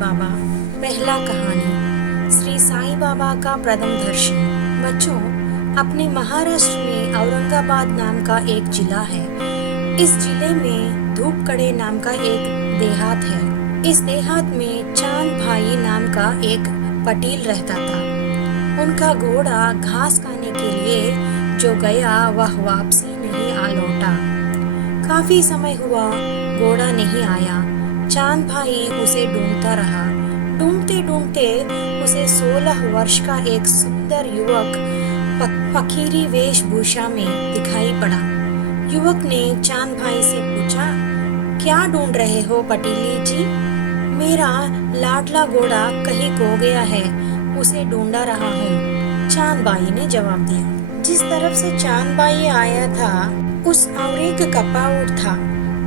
बाबा। पहला कहानी, श्री साईं बाबा का प्रथम दर्शन। बच्चों, अपने महाराष्ट्र में औरंगाबाद नाम का एक जिला है। इस जिले में धूपगढ़ नाम का एक देहात है। इस देहात में चांद भाई नाम का एक पटेल रहता था। उनका घोड़ा घास खाने के लिए जो गया वह वापसी नहीं आ लौटा। काफी समय हुआ, घोड़ा नहीं आया। चांद भाई उसे ढूंढता रहा। ढूंढते ढूंढते उसे 16 वर्ष का एक सुंदर युवक फकीरी वेशभूषा में दिखाई पड़ा। युवक ने चांद भाई से पूछा, क्या ढूंढ रहे हो पटेली जी? मेरा लाडला घोड़ा कहीं खो गया है, उसे ढूंढा रहा हूँ, चांद भाई ने जवाब दिया। जिस तरफ से चांद भाई आया था उस और एक कपाउट था।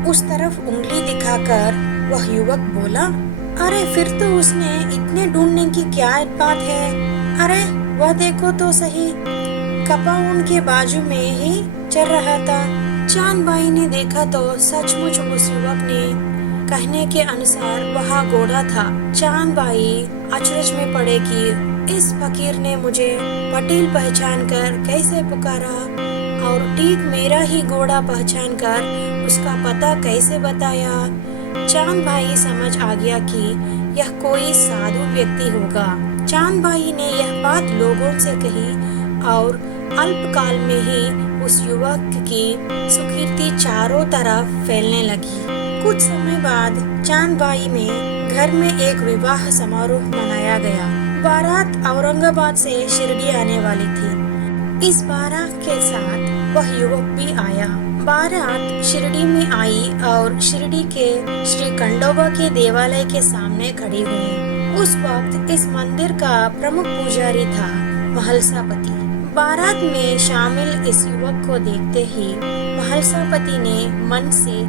उस तरफ उंगली दिखाकर वह युवक बोला, अरे फिर तो उसने इतने ढूंढने की क्या बात है? अरे वह देखो तो सही, कपाउट के बाजू में ही चल रहा था। चांद भाई ने देखा तो सचमुच उस युवक ने कहने के अनुसार वह घोड़ा था। चांद भाई अचरज में पड़े कि इस फकीर ने मुझे पटेल पहचान कर कैसे पुकारा और ठीक मेरा ही घोड़ा पहचान कर उसका पता कैसे बताया। चांद भाई समझ आ गया कि यह कोई साधु व्यक्ति होगा। चांद भाई ने यह बात लोगों से कही और अल्पकाल में ही उस युवक की सुकीर्ति चारों तरफ फैलने लगी। कुछ समय बाद चांद भाई में घर में एक विवाह समारोह मनाया गया। बारात औरंगाबाद से शिरडी आने वाली थी। इस बारात के साथ वह युवक भी आया। बारात शिरडी में आई और शिरडी के श्री खंडोबा के देवालय के सामने खड़ी हुई। उस वक्त इस मंदिर का प्रमुख पुजारी था महलसापति। बारात में शामिल इस युवक को देखते ही महलसापति ने मन से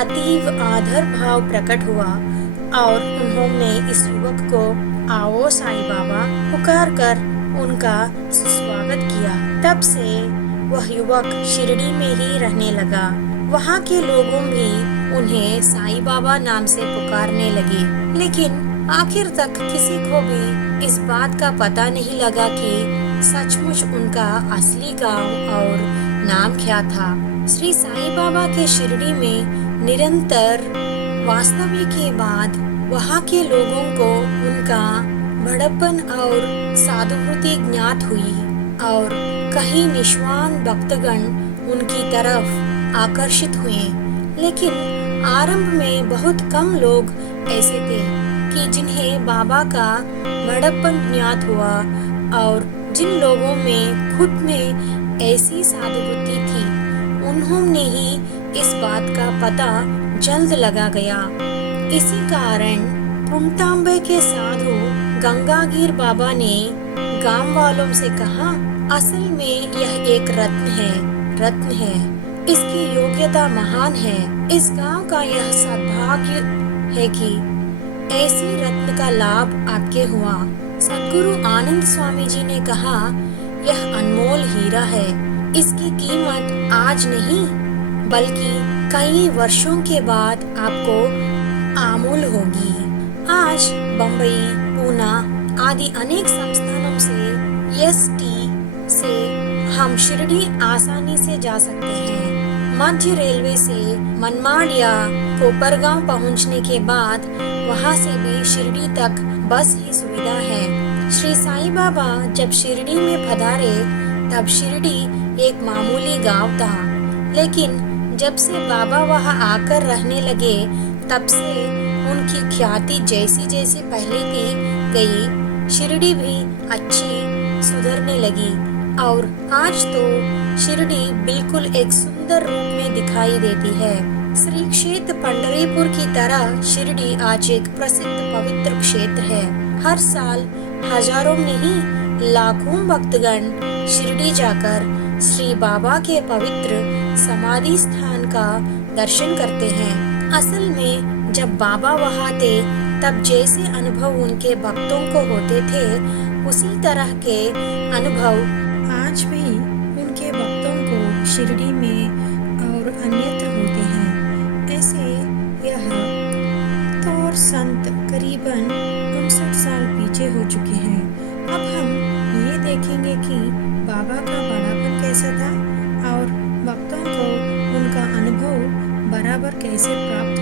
अतीव आदर भाव प्रकट हुआ और उन्होंने इस युवक को आओ साईं बाबा पुकार कर उनका स्वागत किया। तब से वह युवक शिरडी में ही रहने लगा। वहाँ के लोगों भी उन्हें साईं बाबा नाम से पुकारने लगे। लेकिन आखिर तक किसी को भी इस बात का पता नहीं लगा कि सचमुच उनका असली गांव और नाम क्या था। श्री साईं बाबा के शिरडी में निरंतर वास्तव्य के बाद वहाँ के लोगों को उनका बड़प्पन और साधुवृत्ति ज्ञात हुई और कई निष्ठावान भक्तगण उनकी तरफ आकर्षित हुए। लेकिन आरंभ में बहुत कम लोग ऐसे थे कि जिन्हें बाबा का बड़प्पन ज्ञात हुआ और जिन लोगों में खुद में ऐसी साधुवृत्ति थी उन्होंने ही इस बात का पता जल्द लगा गया। इसी कारण पुंटांबे के साधु गंगागीर बाबा ने गांव वालों से कहा, असल में यह एक रत्न है, इसकी योग्यता महान है। इस गांव का यह सद्भाग्य है कि ऐसी रत्न का लाभ आपके हुआ। सद्गुरु आनंद स्वामी जी ने कहा, यह अनमोल हीरा है, इसकी कीमत आज नहीं बल्कि कई वर्षों के बाद आपको आमूल होगी। आज बम्बई, पूना आदि अनेक संस्थानों से एसटी से हम शिरडी आसानी से जा सकते हैं। मध्य रेलवे से मनमाड या कोपरगांव पहुंचने के बाद वहां से भी शिरडी तक बस ही सुविधा है। श्री साईं बाबा जब शिरडी में पधारे तब शिरडी एक मामूली गांव था। लेकिन जब से बाबा वहां आकर रहने लगे तब से उनकी ख्याति जैसी जैसी पहले थी गई, शिरडी भी अच्छी सुधरने लगी और आज तो शिरडी बिल्कुल एक सुंदर रूप में दिखाई देती है। श्री क्षेत्र पंढरीपुर की तरह शिरडी आज एक प्रसिद्ध पवित्र क्षेत्र है। हर साल हजारों नहीं लाखों भक्तगण शिरडी जाकर श्री बाबा के पवित्र समाधि स्थान का दर्शन करते हैं। असल में जब बाबा वहाँ थे तब जैसे अनुभव उनके भक्तों को होते थे उसी तरह के अनुभव आज भी उनके भक्तों को शिरडी में और अन्यत्र होते हैं। ऐसे यह तौर संत करीबन देखेंगे कि बाबा का बड़ापन कैसा था और भक्तों को उनका अनुभव बराबर कैसे प्राप्त